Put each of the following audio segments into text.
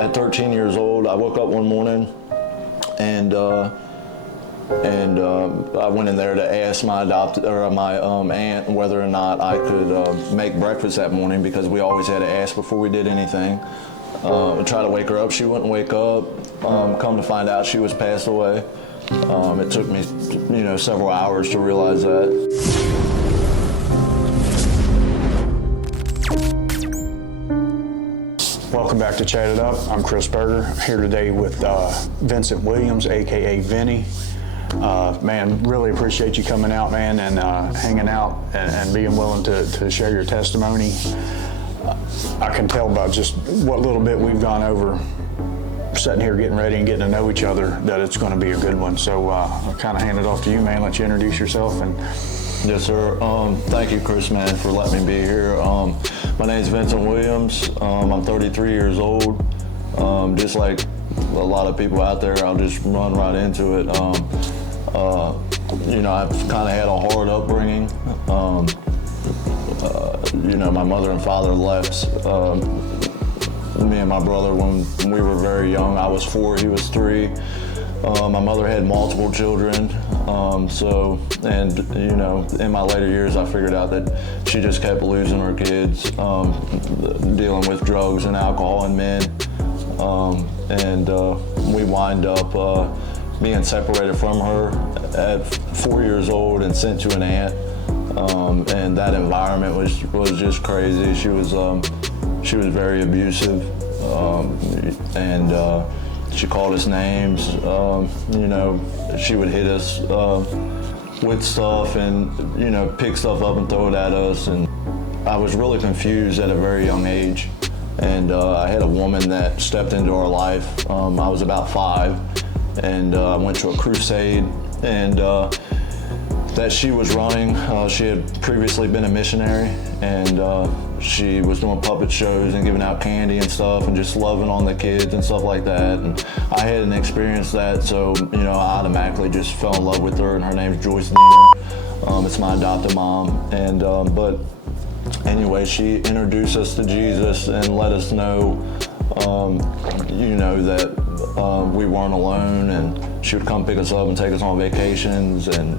at 13 years old, I woke up one morning and I went in there to ask my aunt whether or not I could make breakfast that morning, because we always had to ask before we did anything. Try to wake her up, she wouldn't wake up. Come to find out, she was passed away. It took me, several hours to realize that. Welcome back to Chat It Up. I'm Chris Berger, here today with Vincent Williams, aka Vinny. Man, really appreciate you coming out, man, and hanging out and being willing to share your testimony. I can tell by just what little bit we've gone over, sitting here getting ready and getting to know each other, that it's going to be a good one. So I'll kind of hand it off to you, man. Let you introduce yourself. And Yes, sir. Thank you, Chris, man, for letting me be here. My name is Vincent Williams. I'm 33 years old. Just like a lot of people out there, I'll just run right into it. I've kind of had a hard upbringing. My mother and father left me and my brother when we were very young. I was 4, he was 3. My mother had multiple children. In my later years, I figured out that she just kept losing her kids, dealing with drugs and alcohol and men. We wind up being separated from her at 4 years old and sent to an aunt. And that environment was just crazy. She was very abusive, she called us names. She would hit us with stuff and pick stuff up and throw it at us. And I was really confused at a very young age. And I had a woman that stepped into our life. I was about 5, and I went to a crusade, and that she was running. She had previously been a missionary, and she was doing puppet shows and giving out candy and stuff and just loving on the kids and stuff like that. And I hadn't experienced that, so I automatically just fell in love with her. And her name's Joyce Diener. It's my adopted mom. And but anyway, she introduced us to Jesus and let us know, that we weren't alone, and she would come pick us up and take us on vacations and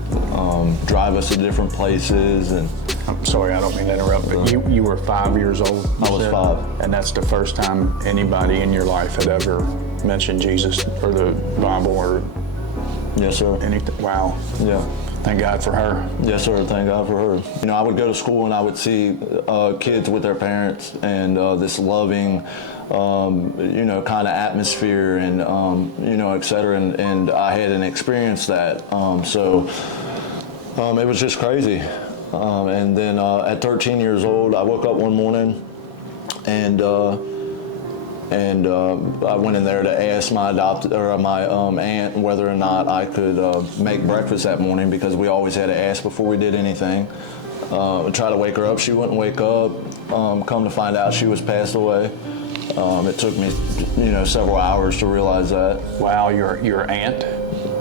drive us to different places. And I'm sorry, I don't mean to interrupt, but you were 5 years old? I was 5. And that's the first time anybody in your life had ever mentioned Jesus or the Bible or Yes, sir. anything? Wow. Yeah. Thank God for her. Yes, sir. Thank God for her. I would go to school and I would see kids with their parents and this loving, kind of atmosphere and, et cetera. And I hadn't experienced that. It was just crazy. And then at 13 years old, I woke up one morning and I went in there to ask my aunt whether or not I could make breakfast that morning, because we always had to ask before we did anything. Try to wake her up, she wouldn't wake up. Come to find out, she was passed away. It took me, several hours to realize that. Wow, your aunt?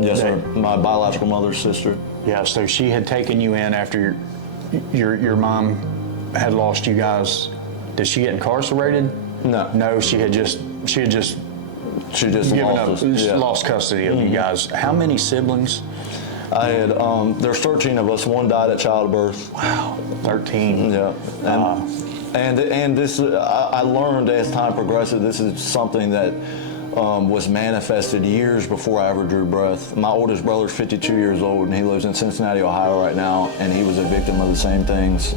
Yes, sir. My biological mother's sister. Yeah, so she had taken you in after your mom had lost you guys. Did she get incarcerated? No. No, she had just lost custody of you guys. How many siblings? I had, there's 13 of us. 1 died at childbirth. Wow, 13. Yeah. And this, I learned as time progressed, this is something that was manifested years before I ever drew breath. My oldest brother's 52 years old, and he lives in Cincinnati, Ohio right now, and he was a victim of the same things.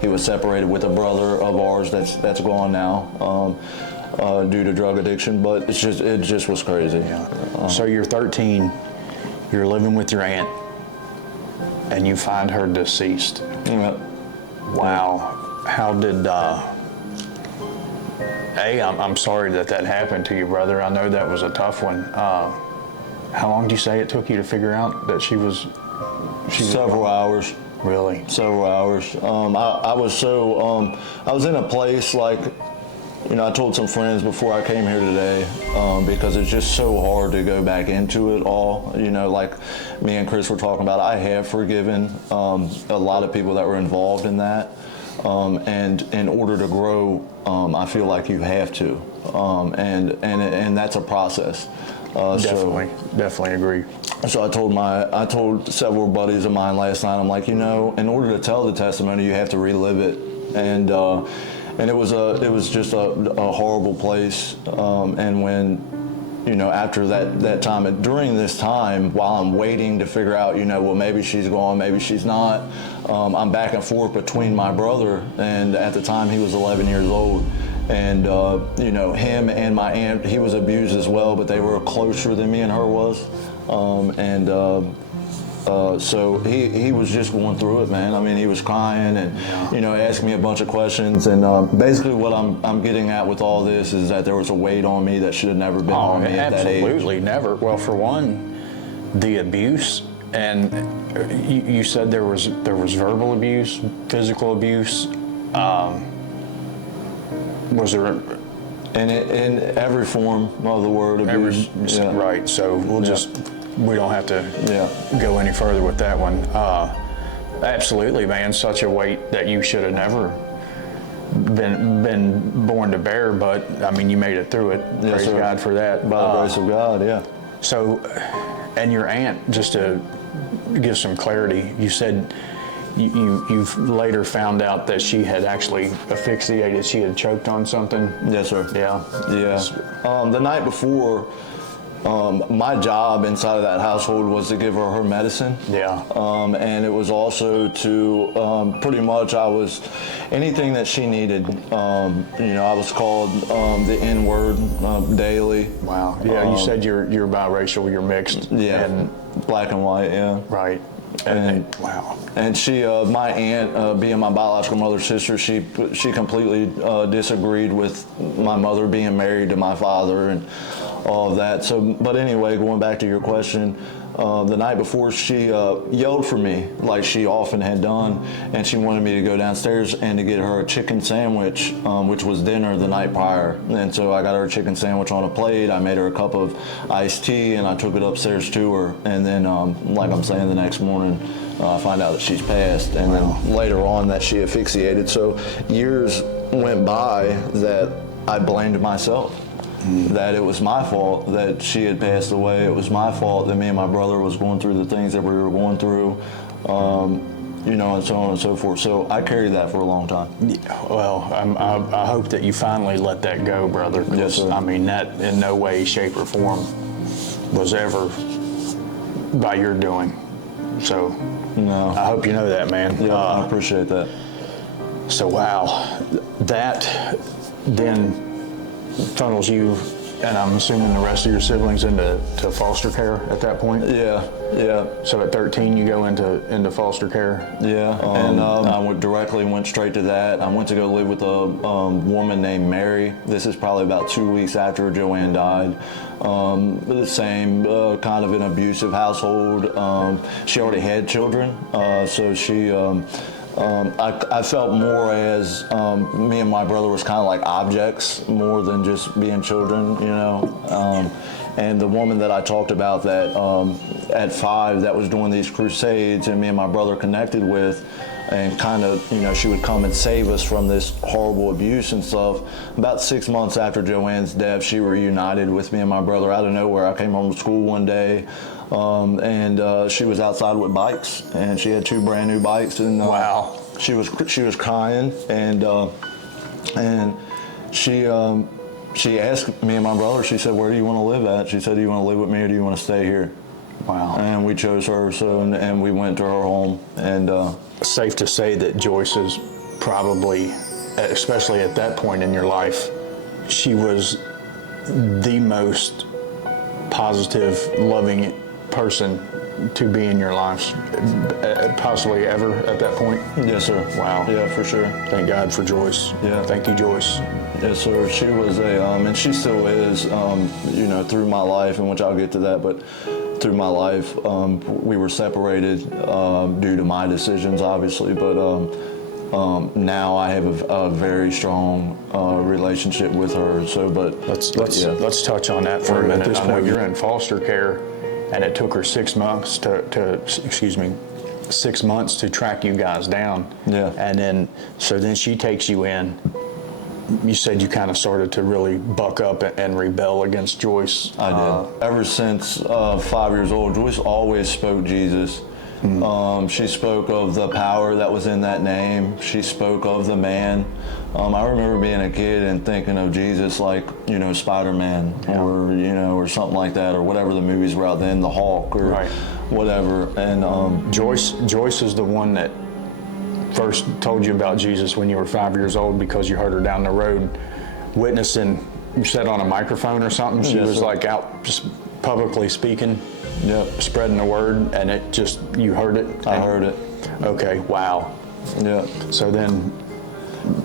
He was separated with a brother of ours that's gone now due to drug addiction, but it just was crazy. So you're 13, you're living with your aunt, and you find her deceased. Yeah. Wow. How did, I'm sorry that happened to you, brother. I know that was a tough one. How long did you say it took you to figure out that she was Several hours. Really? Several hours. I was in a place like, I told some friends before I came here today, because it's just so hard to go back into it all. Like me and Chris were talking about, I have forgiven a lot of people that were involved in that. And in order to grow, I feel like you have to. and that's a process. Definitely agree. So I told several buddies of mine last night. I'm like, in order to tell the testimony, you have to relive it, and it was just a horrible place. And when after that time, during this time, while I'm waiting to figure out, well, maybe she's gone, maybe she's not, I'm back and forth between my brother, and at the time he was 11 years old. And, him and my aunt, he was abused as well, but they were closer than me and her was. So he was just going through it, man. I mean, he was crying and, asking me a bunch of questions. And basically what I'm getting at with all this is that there was a weight on me that should have never been on me at that age. Absolutely, never. Well, for one, the abuse, and you said there was verbal abuse, physical abuse. Was there in every form of the word abuse? Right. So we don't have to go any further with that one. Absolutely, man. Such a weight that you should have never been born to bear. But I mean, you made it through it. Yes, Praise sir. God for that. By the grace of God, yeah. So, and your aunt, just to give some clarity, you said you've later found out that she had actually asphyxiated. She had choked on something. Yes, sir. Yeah. The night before, my job inside of that household was to give her medicine. Yeah. And it was also to pretty much anything that she needed. I was called the N-word daily. Wow. Yeah. You said you're biracial. You're mixed. Yeah. And black and white. Yeah. Right. And wow. And she, my aunt, being my biological mother's sister, she completely disagreed with my mother being married to my father and all of that. So, but anyway, going back to your question, the night before she yelled for me like she often had done, and she wanted me to go downstairs and to get her a chicken sandwich, which was dinner the night prior. And so I got her a chicken sandwich on a plate. I made her a cup of iced tea, and I took it upstairs to her. And then, like I'm saying, the next morning, I find out that she's passed, and then later on that she asphyxiated. So years went by that I blamed myself. That it was my fault that she had passed away. It was my fault that me and my brother was going through the things that we were going through, and so on and so forth. So I carried that for a long time. Well, I hope that you finally let that go, brother. Yes, sir. I mean, that in no way, shape, or form was ever by your doing. So No. I hope you know that, man. Yeah, I appreciate that. So wow, that then funnels you, and I'm assuming the rest of your siblings, into foster care at that point? Yeah. So at 13 you go into foster care? Yeah, and I went straight to that. I went to go live with a woman named Mary. This is probably about 2 weeks after Joanne died. The same kind of an abusive household. She already had children, so she I felt more as me and my brother was kind of like objects more than just being children, and the woman that I talked about that at 5 that was doing these crusades and me and my brother connected with, and kind of, she would come and save us from this horrible abuse and stuff. About 6 months after Joanne's death, she reunited with me and my brother out of nowhere. I came home from school one day, and she was outside with bikes, and she had 2 brand new bikes, and wow. She was crying, and she asked me and my brother. She said, "Where do you want to live at?" She said, "Do you want to live with me, or do you want to stay here?" Wow. And we chose her, and we went to her home. And safe to say that Joyce is probably, especially at that point in your life, she was the most positive, loving person to be in your life, possibly ever at that point? Yes, sir. Wow. Yeah, for sure. Thank God for Joyce. Yeah. Thank you, Joyce. Yes, sir. She was and she still is, through my life, and which I'll get to that, but through my life, we were separated due to my decisions, obviously, but now I have a very strong relationship with her. So, but let's touch on that for a minute. I know you're in foster care, and it took her 6 months to 6 months to track you guys down. Yeah. And then she takes you in, you said you kind of started to really buck up and rebel against Joyce. I did. Ever since 5 years old, Joyce always spoke Jesus. She spoke of the power that was in that name. She spoke of the man. I remember being a kid and thinking of Jesus like, Spider-Man, or, or something like that, or whatever the movies were out then, the Hulk, or whatever. And Joyce is the one that first told you about Jesus when you were 5 years old, because you heard her down the road witnessing, you said on a microphone or something. She was like out just publicly speaking. Yep. Spreading the word, and it just, you heard it? I heard it. Okay, wow. Yeah. So then,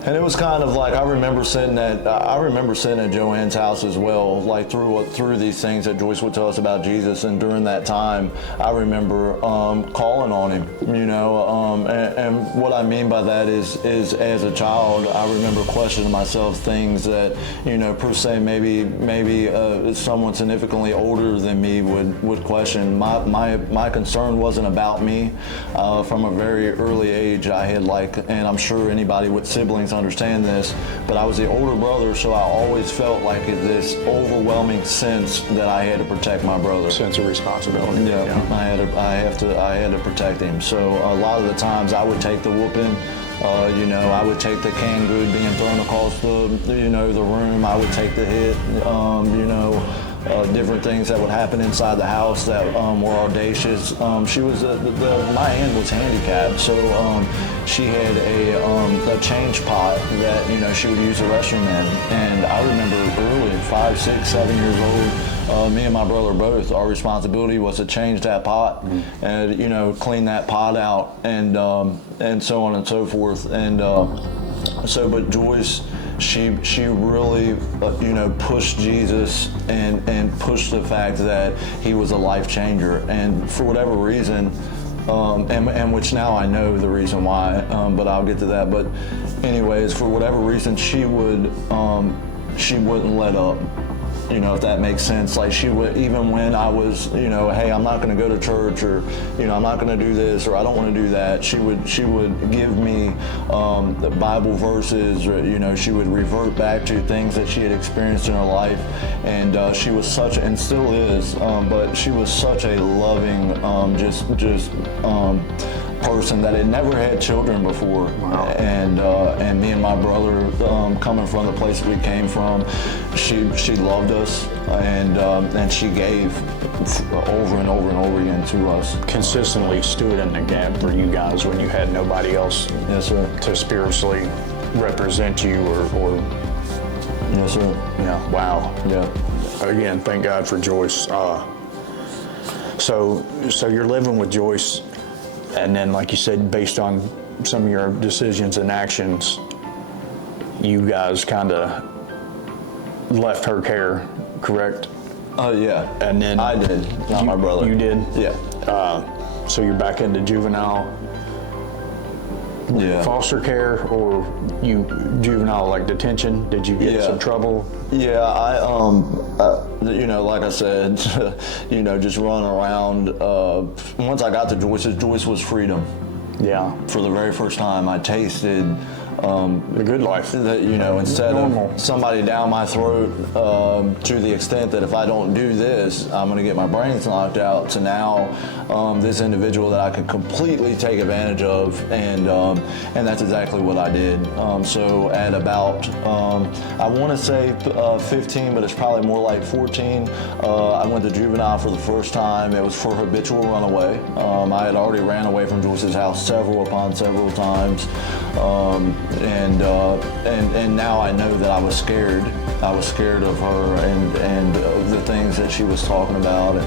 and it was kind of like, I remember sitting at Joanne's house as well, like through these things that Joyce would tell us about Jesus. And during that time, I remember calling on him, and what I mean by that is as a child, I remember questioning myself things that, per se, maybe someone significantly older than me would question. My concern wasn't about me. From a very early age, I had and I'm sure anybody with siblings understand this, but I was the older brother, so I always felt like this overwhelming sense that I had to protect my brother. Sense of responsibility. Yeah. I had to protect him. So a lot of the times I would take the whooping. I would take the canned good being thrown across the room. I would take the hit. Different things that would happen inside the house that were audacious. She was my aunt was handicapped, so she had a change pot that she would use the restroom in. And I remember early, 5, 6, 7 years old, me and my brother both, our responsibility was to change that pot and clean that pot out and so on and so forth. And but Joyce, she really pushed Jesus and pushed the fact that he was a life changer. And for whatever reason, and which now I know the reason why, but I'll get to that. But anyways, for whatever reason, she wouldn't let up. If that makes sense. Like she would, even when I was, hey, I'm not going to go to church, or, I'm not going to do this, or I don't want to do that. She would give me the Bible verses, or, she would revert back to things that she had experienced in her life. And she was such, and still is, but she was such a loving, person that had never had children before. Wow. And me and my brother, coming from the place we came from, she loved us, and she gave over and over and over again to us. Consistently stood in the gap for you guys when you had nobody else. Yes, sir. To spiritually represent you or Yes, sir. Yeah. Wow. Yeah. Again, thank God for Joyce. So you're living with Joyce. And then, like you said, based on some of your decisions and actions, you guys kind of left her care, correct? Yeah. And then I did, not my brother. You did? Yeah. So you're back into juvenile foster care, or you juvenile like detention? Did you get some trouble? Yeah, like I said, just running around. Once I got to Joyce was freedom. Yeah. For the very first time, I tasted the good life. Instead of somebody down my throat to the extent that if I don't do this, I'm going to get my brains knocked out, to now this individual that I could completely take advantage of, and that's exactly what I did. So at about, I want to say 15, but it's probably more like 14, I went to juvenile for the first time. It was for habitual runaway. I had already ran away from Joyce's house several times. And now I know that I was scared. I was scared of her and the things that she was talking about, and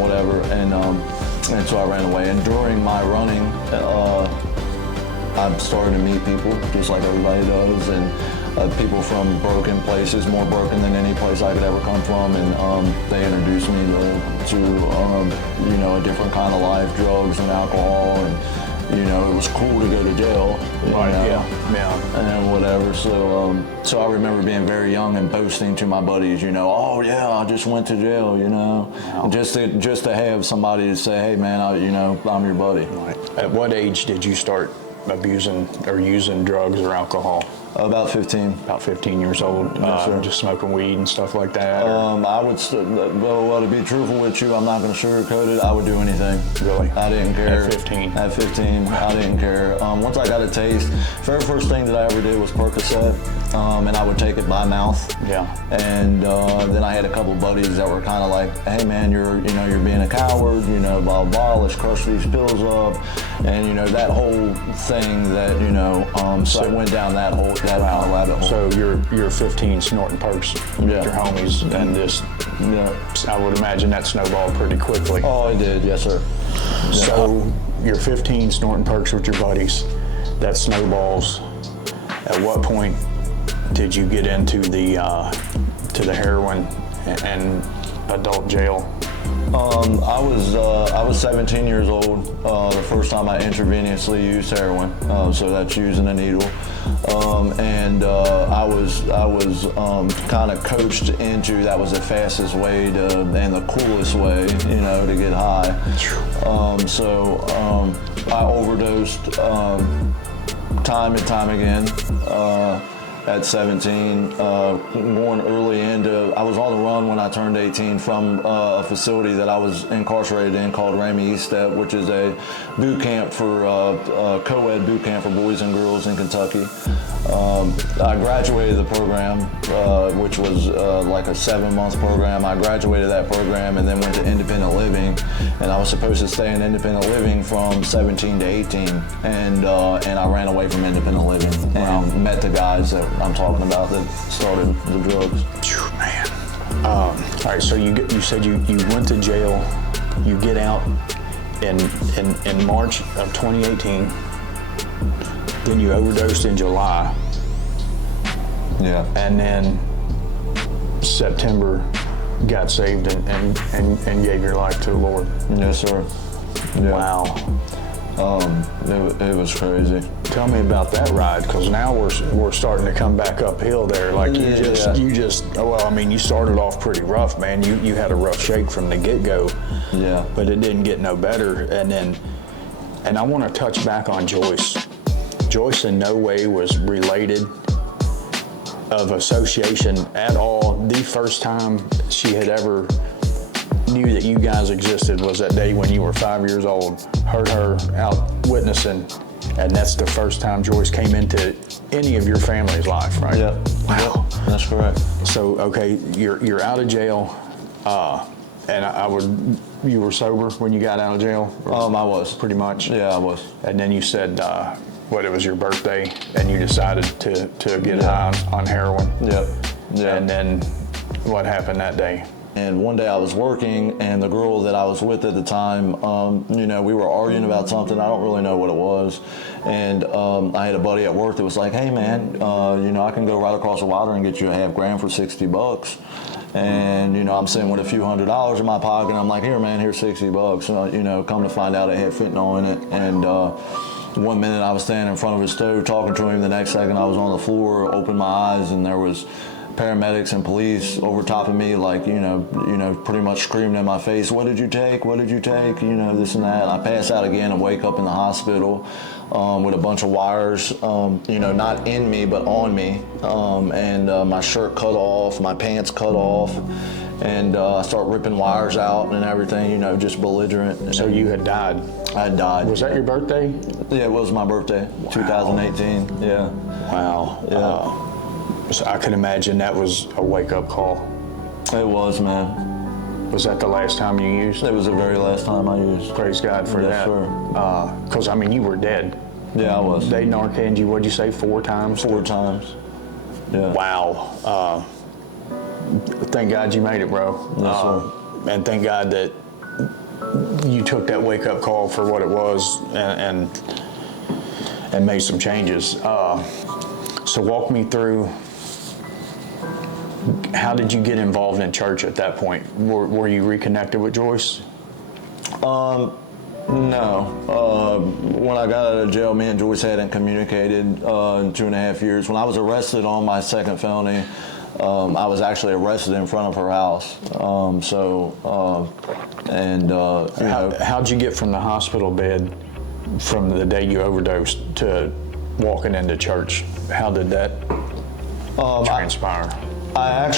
whatever. And so I ran away. And during my running, I started to meet people, just like everybody does, and people from broken places, more broken than any place I could ever come from. And they introduced me to a different kind of life, drugs and alcohol, and it was cool to go to jail. Right, yeah. And whatever. So I remember being very young and boasting to my buddies, oh yeah, I just went to jail, wow. just to have somebody to say, hey man, I'm your buddy. Right. At what age did you start abusing or using drugs or alcohol? About 15. About 15 years old, Yes, sir. just smoking weed and stuff like that? I would, well, to be truthful with you, I'm not going to sugarcoat it. I would do anything. Really? I didn't care. At 15? At 15, I didn't care. Once I got a taste, very first thing that I ever did was Percocet, and I would take it by mouth. Yeah. And then I had a couple buddies that were kind of like, hey man, you're being a coward, blah, blah, blah, let's crush these pills up. And, that whole thing that, so I went down that kind of rabbit hole. So you're 15 snorting perks with your homies, and I would imagine that snowballed pretty quickly. Oh, it did, yes sir. So you're 15 snorting perks with your buddies, that snowballs. At what point did you get into the heroin and adult jail? I was 17 years old the first time I intravenously used heroin, so that's using a needle, and I was kind of coached into that was the fastest way and the coolest way, to get high. I overdosed time and time again. At 17, going early into, I was on the run when I turned 18 from a facility that I was incarcerated in called Ramey East Step, which is a boot camp for, co-ed boot camp for boys and girls in Kentucky. I graduated the program, which was like a 7-month program. I graduated that program and then went to independent living, and I was supposed to stay in independent living from 17 to 18, and I ran away from independent living and met the guys that I'm talking about that started the drugs. Phew, man. All right, so you said you went to jail, you get out in March of 2018, then you overdosed in July. Yeah. And then September got saved and gave your life to the Lord. Yes, sir. Yeah. Wow. It was crazy. Tell me about that ride, because now we're starting to come back uphill there. Like you started off pretty rough, man. You had a rough shake from the get-go. Yeah. But it didn't get no better. And I want to touch back on Joyce. Joyce in no way was related of association at all. The first time she had ever knew that you guys existed was that day when you were 5 years old. Heard her out witnessing, and that's the first time Joyce came into any of your family's life, right? Yeah. Wow. Yep. That's correct. So, okay, you're out of jail, and you were sober when you got out of jail? I was. Pretty much? Yeah, I was. And then you said, it was your birthday, and you decided to get high on heroin? Yep. Yeah. And then what happened that day? And one day I was working, and the girl that I was with at the time, we were arguing about something. I don't really know what it was. And I had a buddy at work that was like, hey man, I can go right across the water and get you a half gram for $60. And, I'm sitting with a few $100s in my pocket, and I'm like, here man, here's $60. Come to find out it had fentanyl in it. And 1 minute I was standing in front of his stove talking to him. The next second I was on the floor, opened my eyes, and there was paramedics and police over top of me, like, pretty much screaming in my face, what did you take? What did you take? This and that. And I pass out again and wake up in the hospital with a bunch of wires, not in me, but on me. And my shirt cut off, my pants cut off. And I start ripping wires out and everything, just belligerent. So you had died? I had died. Was that your birthday? Yeah, it was my birthday, wow. 2018, yeah. Wow. Yeah. So I can imagine that was a wake-up call. It was, man. Was that the last time you used? It was the very last time I used. Praise God for that. Sure. Because, you were dead. Yeah, I was. They Narcaned you, what'd you say, 4 times? 4 times. Yeah. Wow. Thank God you made it, bro. Yes, sir. And thank God that you took that wake-up call for what it was and made some changes. So walk me through, how did you get involved in church at that point? Were you reconnected with Joyce? No. When I got out of jail, me and Joyce hadn't communicated in 2.5 years. When I was arrested on my second felony, I was actually arrested in front of her house. How'd you get from the hospital bed from the day you overdosed to walking into church? How did that transpire? I've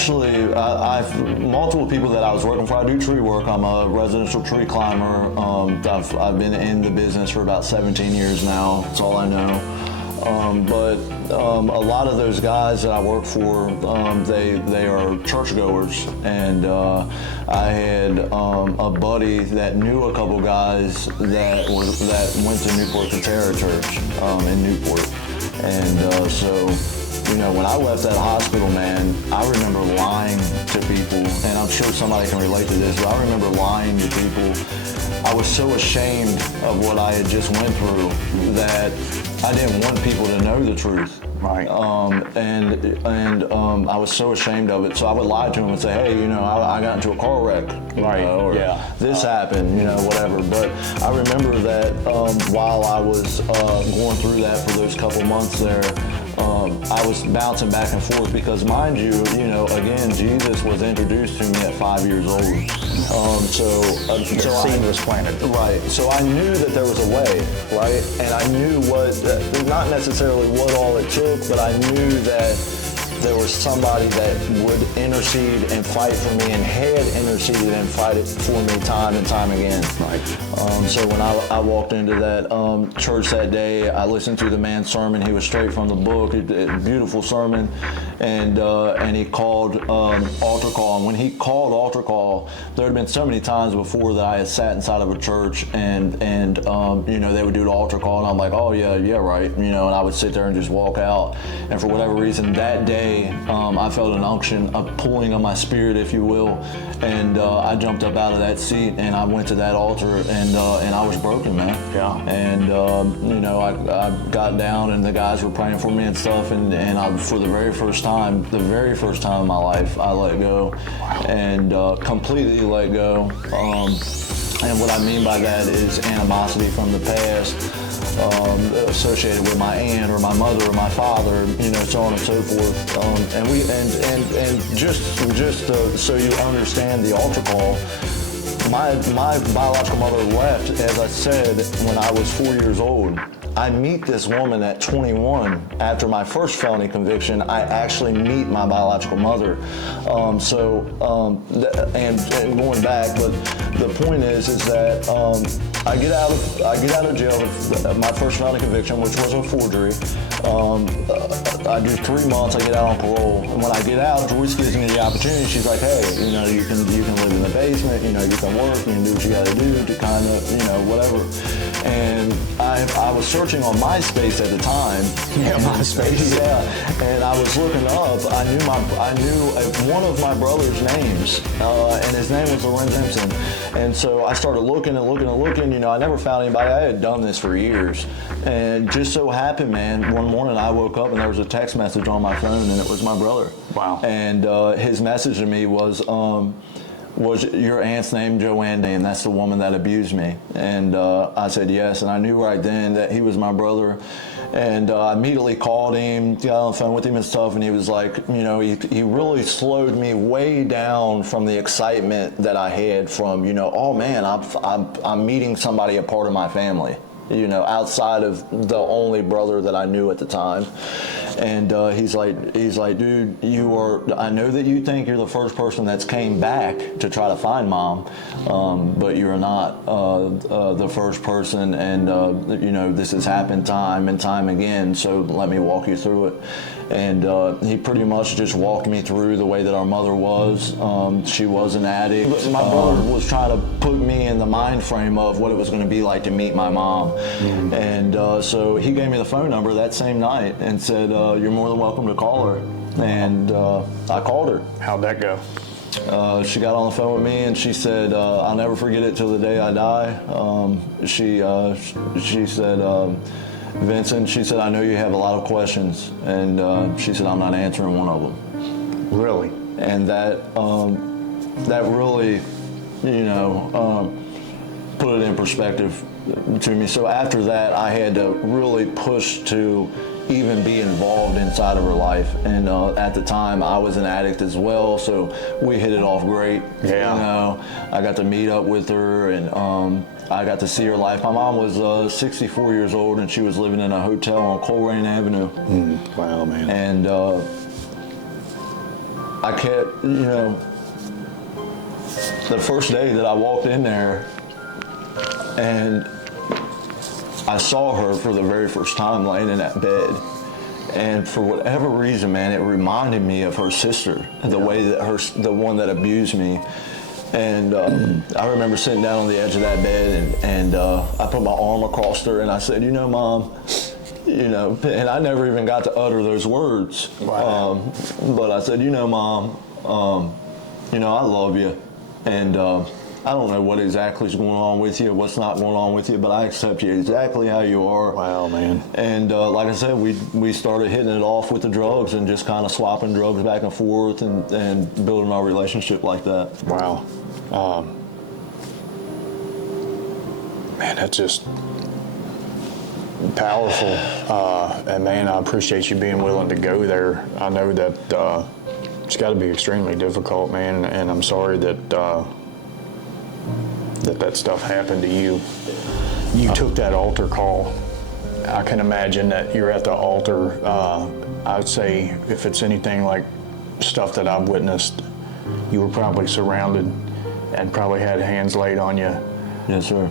multiple people that I was working for. I do tree work. I'm a residential tree climber. I've been in the business for about 17 years now. That's all I know. But a lot of those guys that I work for, they are churchgoers, and I had a buddy that knew a couple guys that went to Newport Katera Church in Newport, and so. You know, when I left that hospital, man, I remember lying to people, and I'm sure somebody can relate to this, but I remember lying to people. I was so ashamed of what I had just went through that I didn't want people to know the truth. Right. And I was so ashamed of it, so I would lie to them and say, hey, you know, I got into a car wreck, right. Or this happened, you know, whatever. But I remember that while I was going through that for those couple months there, I was bouncing back and forth because, mind you, again, Jesus was introduced to me at 5 years old. The seed was planted. Right. So I knew that there was a way, right? And I knew not necessarily what all it took, but I knew that there was somebody that would intercede and fight for me and had interceded and fight it for me time and time again. Right. So when I walked into that church that day, I listened to the man's sermon. He was straight from the book, a beautiful sermon, and he called altar call. And when he called altar call, there had been so many times before that I had sat inside of a church and they would do the altar call, and I'm like, oh yeah, right, and I would sit there and just walk out. And for whatever reason, that day, I felt an unction, a pulling of my spirit, if you will, and I jumped up out of that seat and I went to that altar, and I was broken, man. Yeah. And I got down and the guys were praying for me and stuff, and I, for the very first time in my life, I let go, and completely let go. And what I mean by that is animosity from the past, associated with my aunt or my mother or my father, so on and so forth. And just so you understand the altar call, my biological mother left, as I said, when I was 4 years old. I meet this woman at 21. After my first felony conviction, I actually meet my biological mother. And going back, but the point is that I get out of jail with my first felony conviction, which was a forgery. I do 3 months. I get out on parole, and when I get out, Joyce gives me the opportunity. She's like, "Hey, you can live in the basement. You can work. You can do what you got to do to kind of, whatever." And I was searching on MySpace at the time. Yeah, MySpace. Yeah, and I was looking up. I knew one of my brother's names, and his name was Lorenz Simpson. And so I started looking and looking and looking. I never found anybody. I had done this for years, and just so happened, man, one morning I woke up and there was a text message on my phone, and it was my brother. Wow. And his message to me was your aunt's name Joanne Day, and that's the woman that abused me? And I said yes, and I knew right then that he was my brother. And I immediately called him, got on the phone with him and stuff, and he was like, he really slowed me way down from the excitement that I had from, oh man, I'm meeting somebody, a part of my family, outside of the only brother that I knew at the time. And he's like, dude, I know that you think you're the first person that's came back to try to find mom, but you're not the first person, and this has happened time and time again, so let me walk you through it. And he pretty much just walked me through the way that our mother was. She was an addict. My brother was trying to put me in the mind frame of what it was going to be like to meet my mom. Mm-hmm. And so he gave me the phone number that same night and said, you're more than welcome to call her. And I called her. How'd that go? She got on the phone with me and she said, I'll never forget it till the day I die. She said, Vincent, she said, I know you have a lot of questions, and she said, I'm not answering one of them. Really? And that really, put it in perspective to me. So after that, I had to really push to even be involved inside of her life. And at the time, I was an addict as well, so we hit it off great. Yeah. You know, I got to meet up with her, and I got to see her life. My mom was 64 years old, and she was living in a hotel on Coleraine Avenue. Wow, man. And I kept, you know, the first day that I walked in there, and I saw her for the very first time laying in that bed. And for whatever reason, man, it reminded me of her sister, the way that the one that abused me. And I remember sitting down on the edge of that bed, and I put my arm across her, and I said, you know, Mom, you know, and I never even got to utter those words. Wow. But I said, you know, Mom, you know, I love you. And I don't know what exactly is going on with you, what's not going on with you, but I accept you exactly how you are. Wow, man. And like I said, we started hitting it off with the drugs and just kind of swapping drugs back and forth and building our relationship like that. Wow. Man, that's just powerful. And man, I appreciate you being willing to go there. I know that it's got to be extremely difficult, man, and I'm sorry that that stuff happened to you. You took that altar call. I can imagine that you're at the altar. I would say if it's anything like stuff that I've witnessed, you were probably surrounded and probably had hands laid on you. Yes, sir.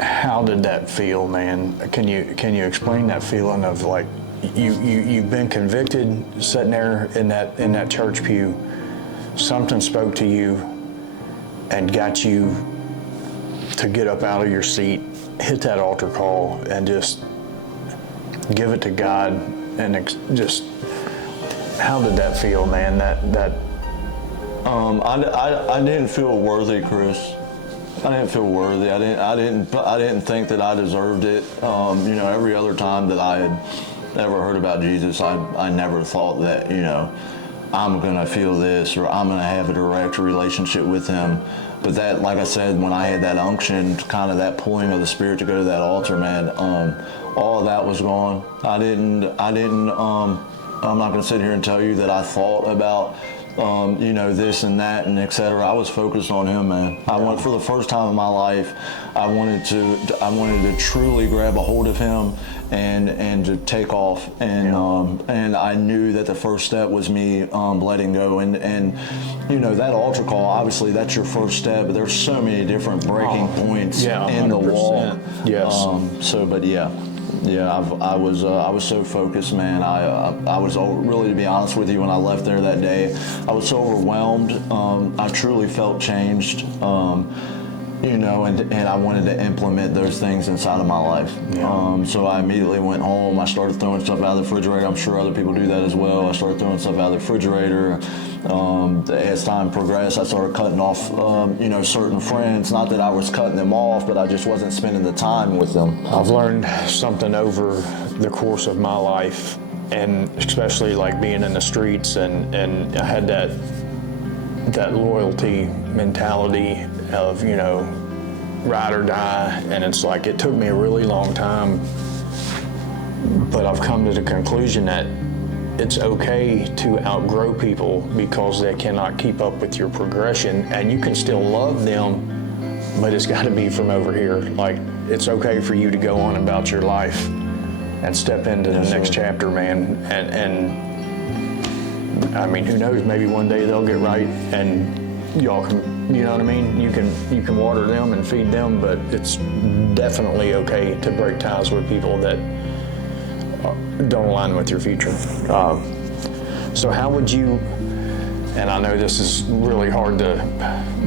How did that feel, man? Can you explain that feeling of like you've been convicted, sitting there in that church pew, something spoke to you and got you to get up out of your seat, hit that altar call, and just give it to God, and just how did that feel, man? I didn't feel worthy, Chris. I didn't feel worthy. I didn't think that I deserved it. You know, every other time that I had ever heard about Jesus, I never thought that, you know, I'm gonna feel this or I'm gonna have a direct relationship with him. But that, like I said, when I had that unction, kind of that pulling of the Spirit to go to that altar, man, all of that was gone. I'm not gonna sit here and tell you that I thought about you know, this and that and etc. I was focused on him, man. I went, for the first time in my life, I wanted to truly grab a hold of him and to take off. And I knew that the first step was me letting go. And you know, that altar call, obviously that's your first step, but there's so many different breaking points in the wall. Yes. But yeah, I was so focused, man. I was really, to be honest with you, when I left there that day, I was so overwhelmed. I truly felt changed, you know, and I wanted to implement those things inside of my life. Yeah. So I immediately went home. I started throwing stuff out of the refrigerator. I'm sure other people do that as well. I started throwing stuff out of the refrigerator. As time progressed, I started cutting off, you know, certain friends. Not that I was cutting them off, but I just wasn't spending the time with them. I've learned something over the course of my life, and especially like being in the streets, and I had that loyalty mentality of, you know, ride or die, and it's like it took me a really long time, but I've come to the conclusion that it's okay to outgrow people because they cannot keep up with your progression, and you can still love them, but it's got to be from over here. Like, it's okay for you to go on about your life and step into the next chapter, man. And I mean, who knows? Maybe one day they'll get right, and y'all can, you know what I mean? You can water them and feed them, but it's definitely okay to break ties with people that don't align with your future. So how would you, and I know this is really hard to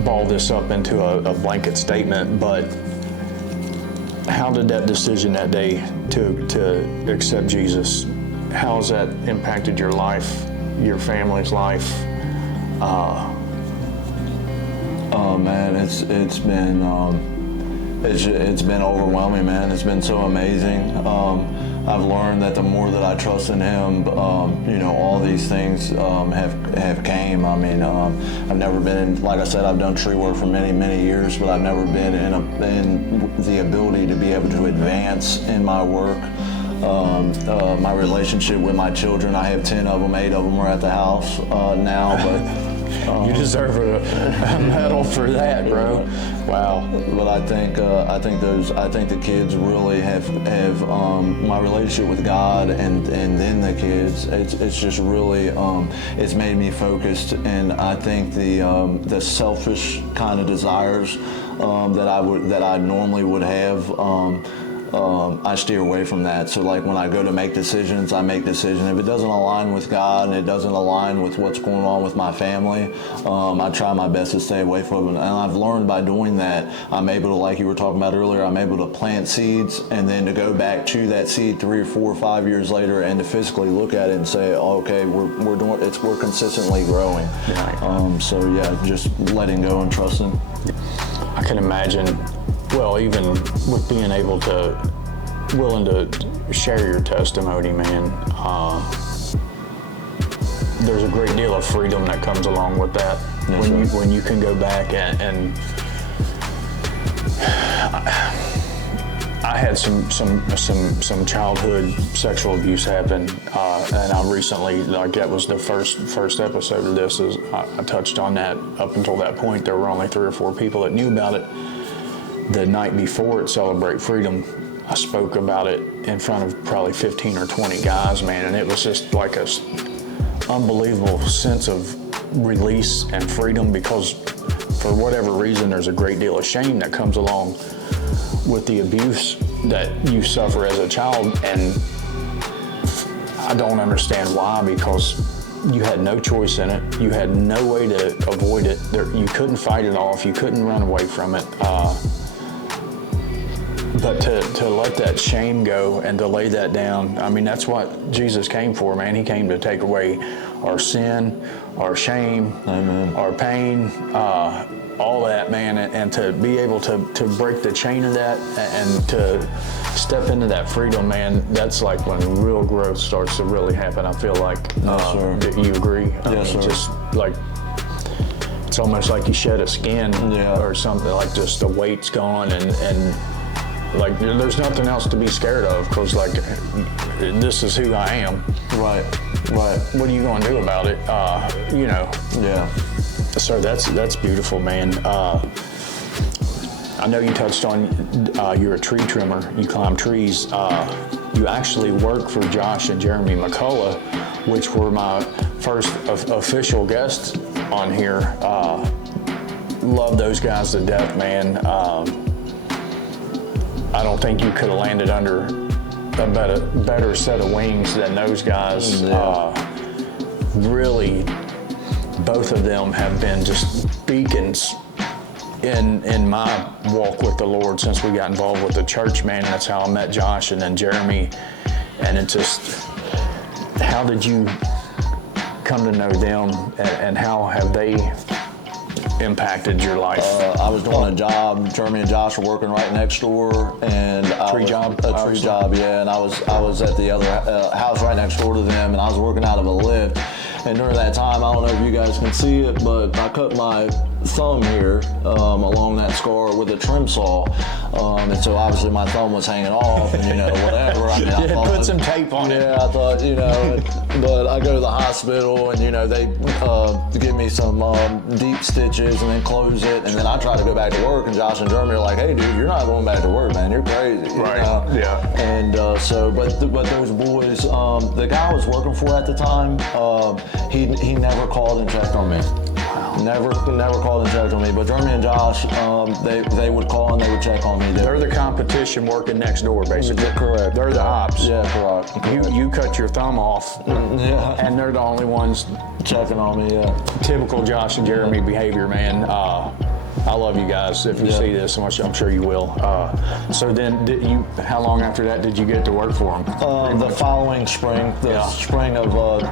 ball this up into a blanket statement, but how did that decision that day to accept Jesus, how has that impacted your life, your family's life? Oh man, it's been overwhelming, man. It's been so amazing. I've learned that the more that I trust in him, you know, all these things have came. I mean, I've never been in, like I said, I've done tree work for many, many years, but I've never been in the ability to be able to advance in my work My relationship with my children, I have 10 of them, 8 of them are at the house now, but you deserve a medal for that, bro. Wow. But I think the kids really have my relationship with God and then the kids. It's just really it's made me focused, and I think the selfish kind of desires that I normally would have. I steer away from that. So like when I go to make decisions, I make decisions. If it doesn't align with God and it doesn't align with what's going on with my family, I try my best to stay away from it. And I've learned by doing that, I'm able to, like you were talking about earlier, I'm able to plant seeds and then to go back to that seed 3 or 4 or 5 years later and to physically look at it and say, oh, okay, we're consistently growing. Right. So yeah, just letting go and trusting. I can imagine. Well, even with being willing to share your testimony, man, there's a great deal of freedom that comes along with that. Yes, when you can go back and I had some childhood sexual abuse happen, and I recently, like that was the first episode of this, is I touched on that. Up until that point, there were only 3 or 4 people that knew about it. The night before at Celebrate Freedom, I spoke about it in front of probably 15 or 20 guys, man, and it was just like a unbelievable sense of release and freedom, because for whatever reason, there's a great deal of shame that comes along with the abuse that you suffer as a child, and I don't understand why, because you had no choice in it. You had no way to avoid it. You couldn't fight it off. You couldn't run away from it. But to let that shame go and to lay that down, I mean, that's what Jesus came for, man. He came to take away our sin, our shame, Amen. Our pain, all that, man, and to be able to break the chain of that and to step into that freedom, man, that's like when real growth starts to really happen. I feel like, Yes, you agree? Yes, sir. Just like, it's almost like you shed a skin or something, like just the weight's gone and like there's nothing else to be scared of, because like this is who I am. Right. What are you going to do about it? Yeah. So that's beautiful, man. I know you touched on you're a tree trimmer. You climb trees. You actually work for Josh and Jeremy McCullough, which were my first official guests on here. Love those guys to death, man. I don't think you could have landed under a better set of wings than those guys. Really, both of them have been just beacons in my walk with the Lord since we got involved with the church, man. That's how I met Josh and then Jeremy. And it just, how did you come to know them, and how have they impacted your life? I was doing a job. Jeremy and Josh were working right next door, and a tree job, yeah. And I was at the other house right next door to them, and I was working out of a lift. And during that time, I don't know if you guys can see it, but I cut my thumb here along that scar with a trim saw, and so obviously my thumb was hanging off, and whatever. I mean, I thought, put some tape on it. Yeah, I thought, but I go to the hospital, and they give me some deep stitches and then close it, and then I try to go back to work, and Josh and Jeremy are like, "Hey, dude, you're not going back to work, man. You're crazy." Right. Yeah. And but those boys, the guy I was working for at the time, he never called and checked on me. Never called and checked on me. But Jeremy and Josh, they would call and they would check on me. They're the competition working next door, basically. Correct. They're the ops. Yeah, correct. You cut your thumb off, and they're the only ones checking on me. Yeah. Typical Josh and Jeremy behavior, man. I love you guys. If you see this, I'm sure you will. So then, how long after that did you get to work for them? The following spring, spring of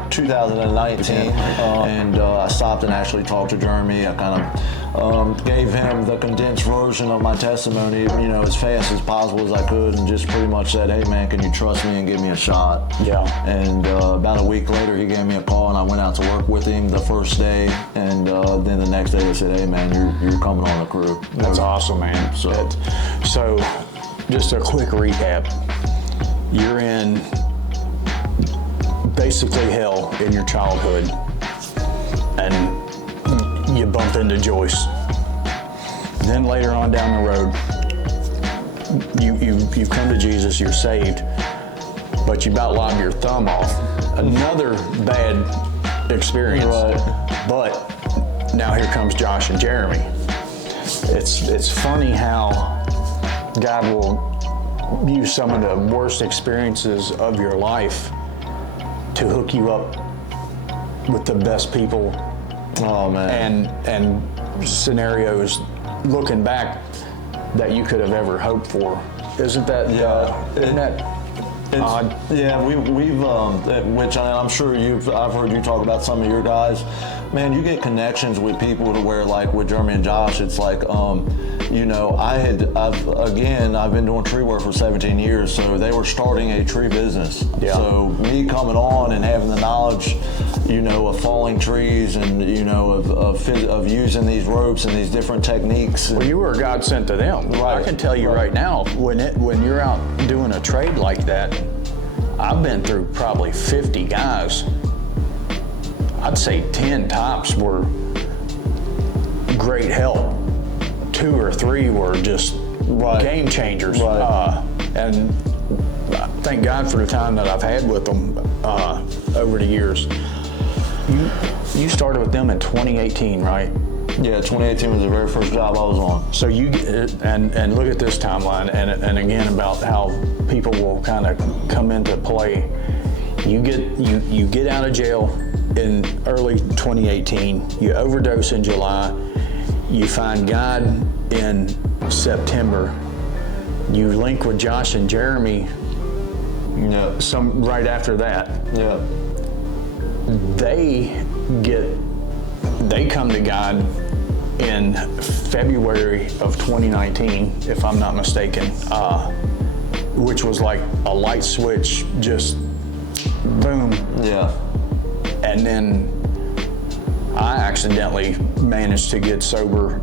2019, and I stopped and actually talked to Jeremy. I kind of gave him the condensed version of my testimony, as fast as possible as I could, and just pretty much said, "Hey, man, can you trust me and give me a shot?" Yeah. And about a week later, he gave me a call, and I went out to work with him the first day, and then the next day they said, "Hey, man, you're coming on the crew." That's awesome, man. So just a quick recap. you're in basically hell in your childhood, and you bump into Joyce. Then later on down the road, you come to Jesus, you're saved, but you about lob your thumb off. Another bad experience. Right. But now here comes Josh and Jeremy. It's funny how God will use some of the worst experiences of your life to hook you up with the best people. Oh man. And scenarios looking back that you could have ever hoped for. Isn't that isn't that odd? Yeah, we've which I'm sure I've heard you talk about some of your guys. Man, you get connections with people to where, like with Jeremy and Josh, it's like, you know, I've been doing tree work for 17 years, so they were starting a tree business. Yeah. So me coming on and having the knowledge, you know, of falling trees and, you know, of using these ropes and these different techniques. Well, you were a godsend to them. Right. I can tell you right now, when you're out doing a trade like that, I've been through probably 50 guys. I'd say 10 tops were great help. 2 or 3 were just game changers. Right. And thank God for the time that I've had with them over the years. You started with them in 2018, right? Yeah, 2018 was the very first job I was on. So you and look at this timeline, and again about how people will kind of come into play. You get out of jail in early 2018. You overdose in July. You find God in September. You link with Josh and Jeremy. Yeah. Some right after that. Yeah. They come to God in February of 2019, if I'm not mistaken, which was like a light switch, just boom. Yeah. And then I accidentally managed to get sober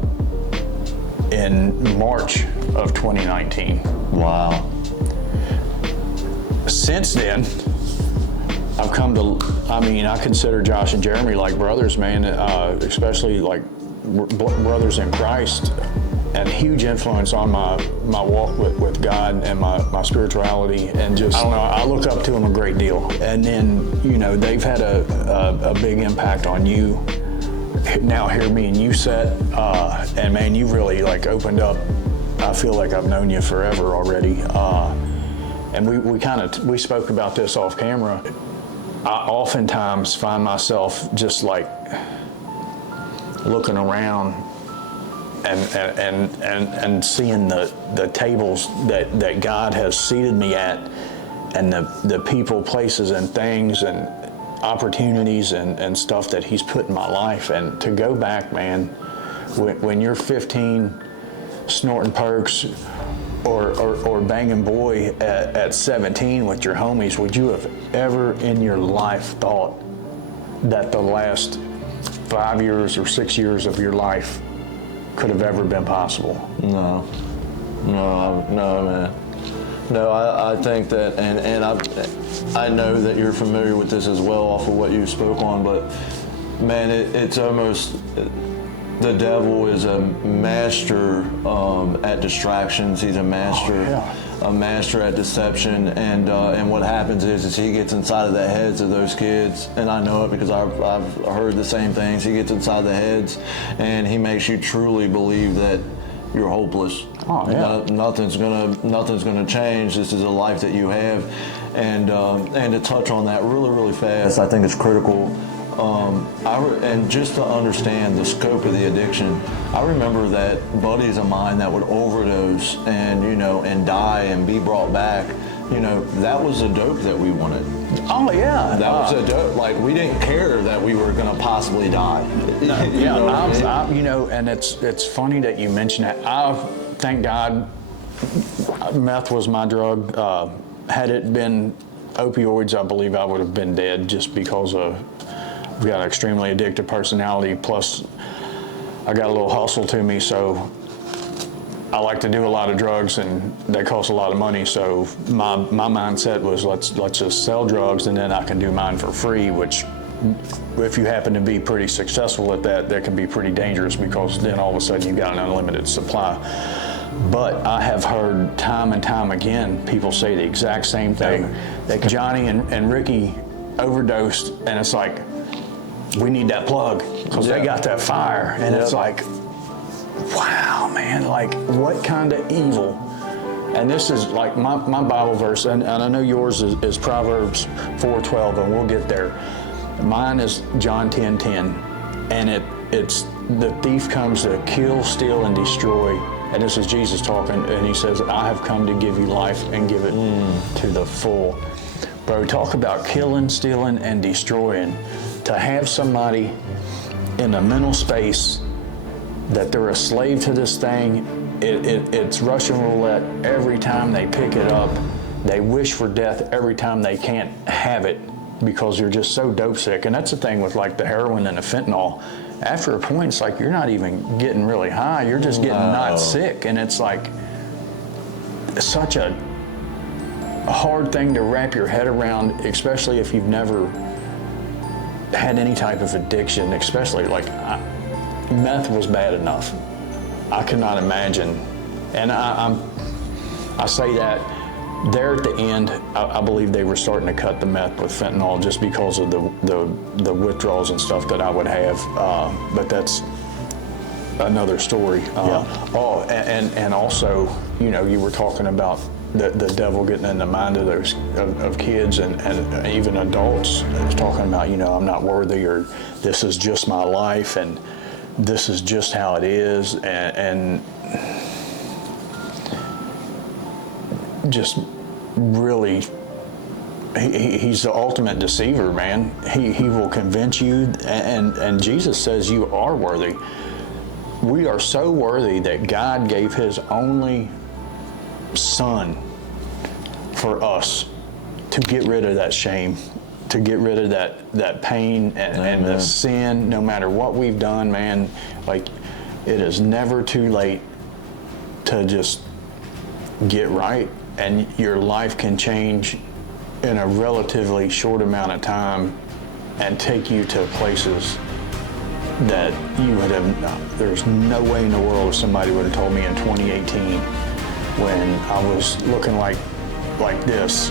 in March of 2019. Wow. Since then, I've come to, I consider Josh and Jeremy like brothers, man, especially like brothers in Christ, and huge influence on my walk with God and my spirituality, and just, I don't know, I look up to them a great deal. And then, you know, they've had a big impact on you. Now here me and you set, and man, you really like opened up. I feel like I've known you forever already. And we spoke about this off camera. I oftentimes find myself just like looking around and seeing the tables that God has seated me at, and the people, places, and things and opportunities and stuff that He's put in my life. And to go back, man, when you're 15, snorting perks or banging boy at 17 with your homies, would you have ever in your life thought that the last 5 years or 6 years of your life could have ever been possible? No, man. No, I think that, and I know that you're familiar with this as well off of what you spoke on, but man, it's almost, the devil is a master at distractions. He's a master, a master at deception, and what happens is he gets inside of the heads of those kids, and I know it because I've heard the same things. He gets inside the heads, and he makes you truly believe that you're hopeless. Oh, yeah. Nothing's gonna change. This is a life that you have, and to touch on that really fast, I think it's critical. And just to understand the scope of the addiction, I remember that buddies of mine that would overdose and die and be brought back. That was the dope that we wanted. Oh yeah, that was a dope. Like, we didn't care that we were gonna possibly die. And it's funny that you mention that. Thank God, meth was my drug. Had it been opioids, I believe I would have been dead, just because I've got an extremely addictive personality. Plus, I got a little hustle to me, so I like to do a lot of drugs and they cost a lot of money. So my mindset was let's just sell drugs and then I can do mine for free, which if you happen to be pretty successful at that, that can be pretty dangerous because then all of a sudden you've got an unlimited supply. But I have heard time and time again, people say the exact same thing. That Johnny and Ricky overdosed and it's like, we need that plug because they got that fire. And it's like, wow, man, like what kind of evil? And this is like my Bible verse, and I know yours is Proverbs 4:12, and we'll get there. Mine is John 10:10, and it's the thief comes to kill, steal, and destroy. And this is Jesus talking, and he says, I have come to give you life and give it to the full. Bro, talk about killing, stealing, and destroying. To have somebody in a mental space that they're a slave to this thing, it's Russian roulette every time they pick it up. They wish for death every time they can't have it because you're just so dope sick. And that's the thing with like the heroin and the fentanyl. After a point, it's like you're not even getting really high. You're just getting not sick. And it's like such a hard thing to wrap your head around, especially if you've never had any type of addiction, especially like meth was bad enough. I cannot imagine. And I say that there at the end, I believe they were starting to cut the meth with fentanyl just because of the withdrawals and stuff that I would have. But that's another story. Oh, and also, you know, you were talking about the devil getting in the mind of those of kids and even adults, talking about, you know, I'm not worthy, or this is just my life, and this is just how it is, and just really, he's the ultimate deceiver, man. He will convince you, and Jesus says you are worthy. We are so worthy that God gave his only Son for us to get rid of that shame, to get rid of that pain and the sin, no matter what we've done, man. Like, it is never too late to just get right, and your life can change in a relatively short amount of time and take you to places that you would have, there's no way in the world if somebody would have told me in 2018 when I was looking like this,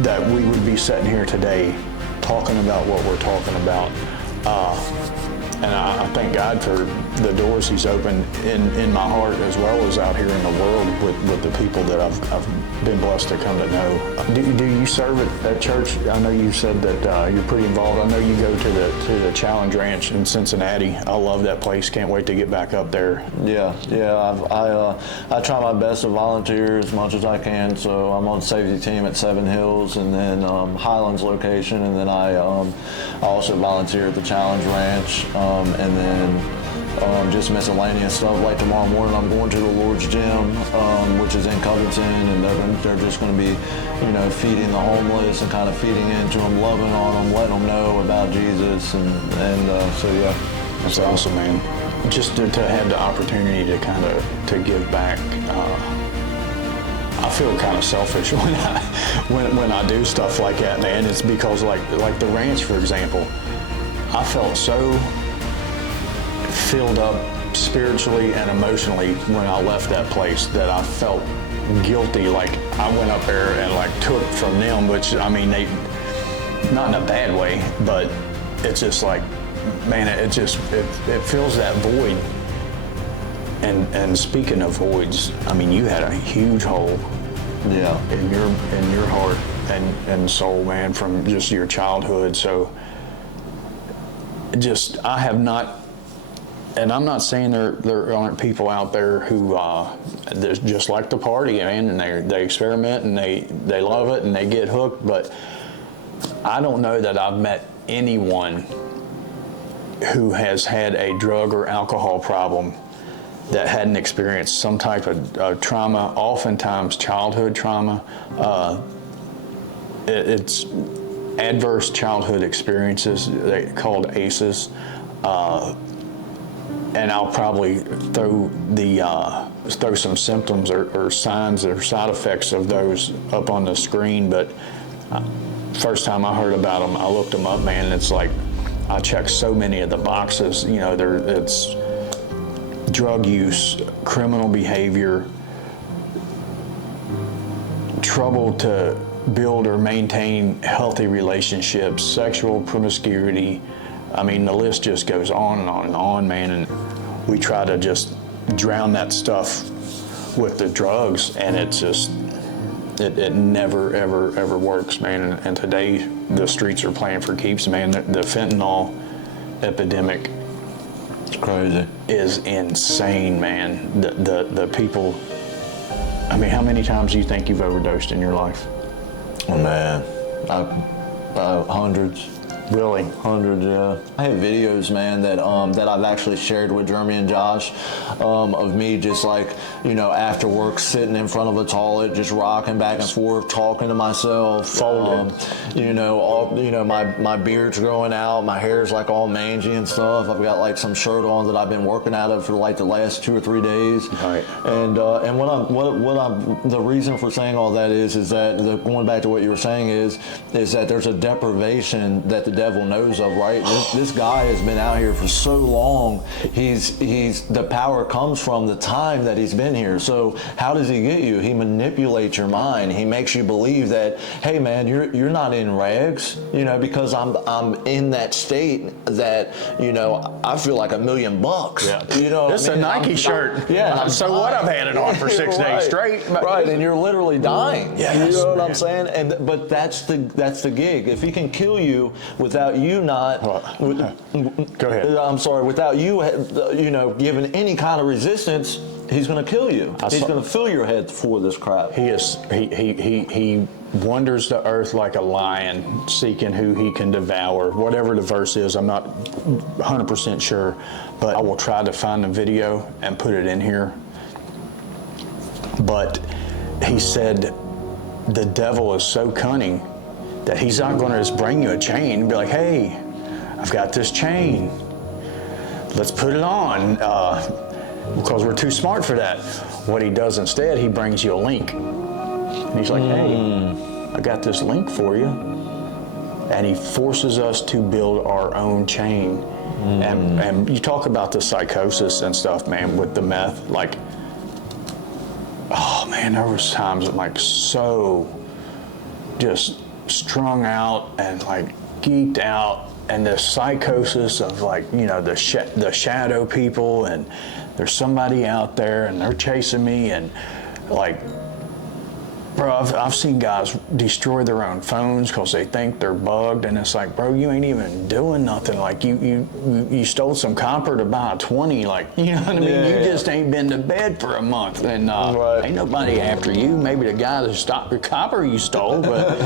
that we would be sitting here today talking about what we're talking about. And I thank God for the doors he's opened in my heart as well as out here in the world with the people that I've been blessed to come to know. Do you serve at church? I know you said that you're pretty involved. I know you go to the Challenge Ranch in Cincinnati. I love that place. Can't wait to get back up there. Yeah. I try my best to volunteer as much as I can. So I'm on the safety team at Seven Hills and then Highlands location, and then I also volunteer at the Challenge Ranch. And then just miscellaneous stuff. Like tomorrow morning, I'm going to the Lord's Gym, which is in Covington, and they're just going to be, you know, feeding the homeless and kind of feeding into them, loving on them, letting them know about Jesus, and so yeah. That's awesome, man. Just to have the opportunity to kind of to give back. I feel kind of selfish when I do stuff like that, man. It's because like the ranch, for example, I felt so filled up spiritually and emotionally when I left that place that I felt guilty. Like I went up there and like took from them, which I mean, they, not in a bad way, but it's just like, man, it fills that void. And speaking of voids, I mean, you had a huge hole, in your heart and soul, man, from just your childhood. So just, I have not. And I'm not saying there aren't people out there who just like to party, man, and they experiment and they love it and they get hooked. But I don't know that I've met anyone who has had a drug or alcohol problem that hadn't experienced some type of trauma, oftentimes childhood trauma. It's adverse childhood experiences, called ACEs. and I'll probably throw some symptoms or signs or side effects of those up on the screen. But first time I heard about them, I looked them up, man, and it's like I checked so many of the boxes. You know, it's drug use, criminal behavior, trouble to build or maintain healthy relationships, sexual promiscuity. I mean, the list just goes on and on and on, man. And we try to just drown that stuff with the drugs, and it just, it never, ever works, man. And today, the streets are playing for keeps, man. The fentanyl epidemic, it's crazy, is insane, man. The people, I mean, how many times do you think you've overdosed in your life? Oh, man, hundreds. Really? Hundreds, yeah. I have videos, man, that I've actually shared with Jeremy and Josh, of me just like, you know, after work, sitting in front of a toilet, just rocking back and forth, talking to myself. Folded. You know, my beard's growing out, my hair's like all mangy and stuff. I've got like some shirt on that I've been working out of for like the last 2 or 3 days. Right. And the reason for saying all that is that going back to what you were saying is that there's a deprivation that the devil knows of, right? This guy has been out here for so long. He's the power comes from the time that he's been here. So how does he get you? He manipulates your mind. He makes you believe that, hey man, you're not in rags, you know, because I'm in that state that, you know, I feel like $1 million. Yeah. You know, this is a Nike shirt. Yeah. So what? I've had it on for 6 days straight. Right, and you're literally dying. Yes, you know what man. I'm saying? But that's the gig. If he can kill you without you not, Go ahead. I'm sorry, without you, you know, giving any kind of resistance, he's going to kill you. He's going to fill your head full of this crap. He wanders the earth like a lion, seeking who he can devour. Whatever the verse is, I'm not 100% sure, but I will try to find the video and put it in here. But he said the devil is so cunning that he's not going to just bring you a chain and be like, hey, I've got this chain, let's put it on, because we're too smart for that. What he does instead, he brings you a link. And he's like, hey, I got this link for you. And he forces us to build our own chain. And you talk about the psychosis and stuff, man, with the meth, like, oh man, there was times that like so just strung out and like geeked out, and the psychosis of like, you know, the shadow people, and there's somebody out there and they're chasing me, and like, bro, I've seen guys destroy their own phones because they think they're bugged, and it's like, bro, you ain't even doing nothing. Like you stole some copper to buy a 20, like, you know what I mean? Yeah, you just ain't been to bed for a month, and right. Ain't nobody after you. Maybe the guy that stopped your copper you stole, but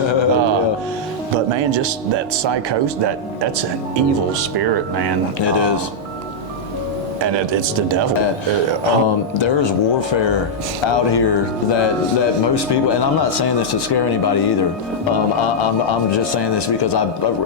but man, just that psychosis, that's an evil spirit, man. It is. And it's the devil. There is warfare out here that most people, and I'm not saying this to scare anybody either. I'm just saying this because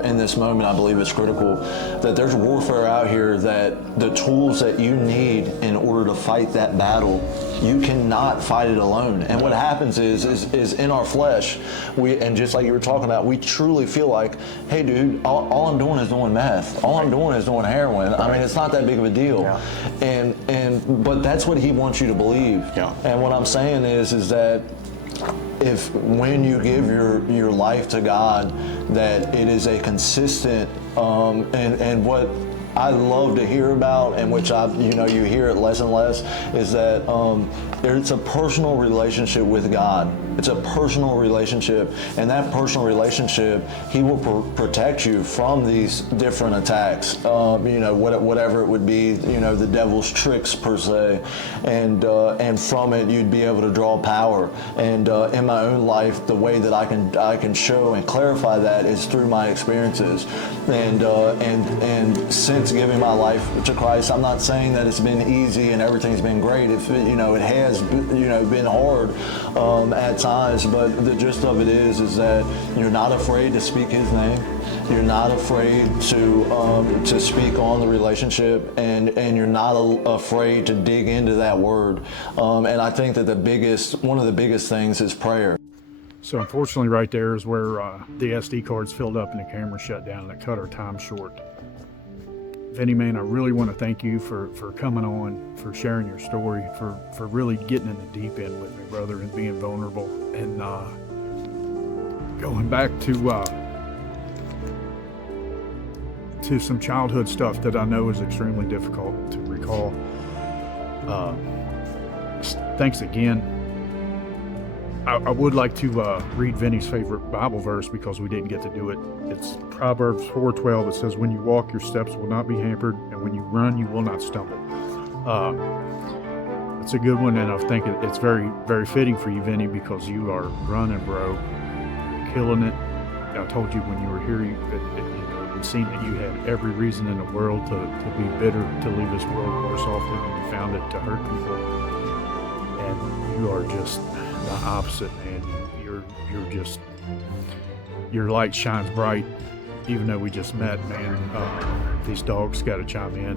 in this moment I believe it's critical that there's warfare out here, that the tools that you need in order to fight that battle, you cannot fight it alone. And what happens is in our flesh, and just like you were talking about, we truly feel like, hey dude, all I'm doing is doing meth. All I'm doing is doing heroin. I mean, it's not that big of a deal. Yeah. But that's what he wants you to believe. Yeah. And what I'm saying is that when you give your life to God, that it is a consistent and what I love to hear about, and which you hear it less and less, is that it's a personal relationship with God. It's a personal relationship, and that personal relationship, He will protect you from these different attacks. Whatever it would be, the devil's tricks per se, and from it you'd be able to draw power. And in my own life, the way that I can show and clarify that is through my experiences. And since giving my life to Christ, I'm not saying that it's been easy and everything's been great. It has been hard at times. size, but the gist of it is that you're not afraid to speak his name. You're not afraid to speak on the relationship, and you're not afraid to dig into that word. And I think that one of the biggest things is prayer. So unfortunately right there is where the SD cards filled up and the camera shut down, and it cut our time short. Vinny, man, I really want to thank you for coming on, for sharing your story, for really getting in the deep end with me, brother, and being vulnerable, and going back to some childhood stuff that I know is extremely difficult to recall. Thanks again. I would like to read Vinny's favorite Bible verse because we didn't get to do it. It's Proverbs 4:12. It says, "When you walk, your steps will not be hampered, and when you run, you will not stumble." It's a good one, and I think it's very, very fitting for you, Vinny, because you are running, bro, killing it. I told you when you were here, it would seem that you had every reason in the world to be bitter, to leave this world worse off than when you found it, to hurt people, and you are just the opposite, man. You're just, your light shines bright, even though we just met, man. These dogs got to chime in.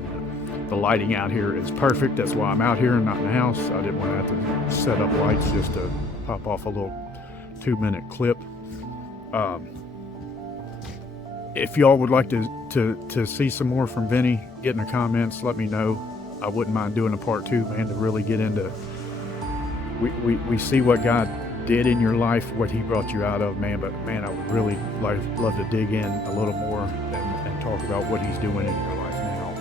The lighting out here is perfect. That's why I'm out here and not in the house. I didn't want to have to set up lights just to pop off a little 2-minute clip. If y'all would like to see some more from Vinny, get in the comments, let me know. I wouldn't mind doing a part 2, man, to really get into, we see what God did in your life, what he brought you out of, man, but man, I would really love to dig in a little more and talk about what he's doing in your life now.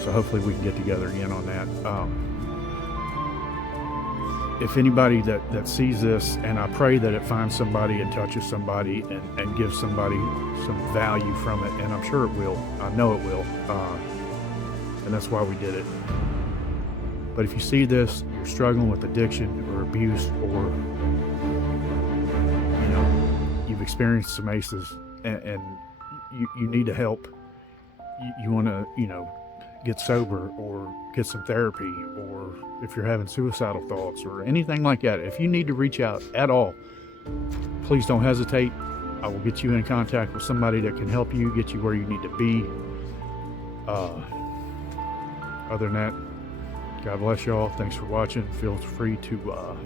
So hopefully we can get together again on that. If anybody that sees this, and I pray that it finds somebody and touches somebody and gives somebody some value from it, and I'm sure it will. I know it will. And that's why we did it. But if you see this, you're struggling with addiction or abuse, or you've experienced some ACEs and you need to help, you want to get sober or get some therapy, or if you're having suicidal thoughts or anything like that, if you need to reach out at all, please don't hesitate. I will get you in contact with somebody that can help you, get you where you need to be. Other than that, God bless y'all. Thanks for watching. Feel free to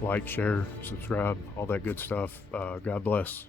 like, share, subscribe, all that good stuff. God bless.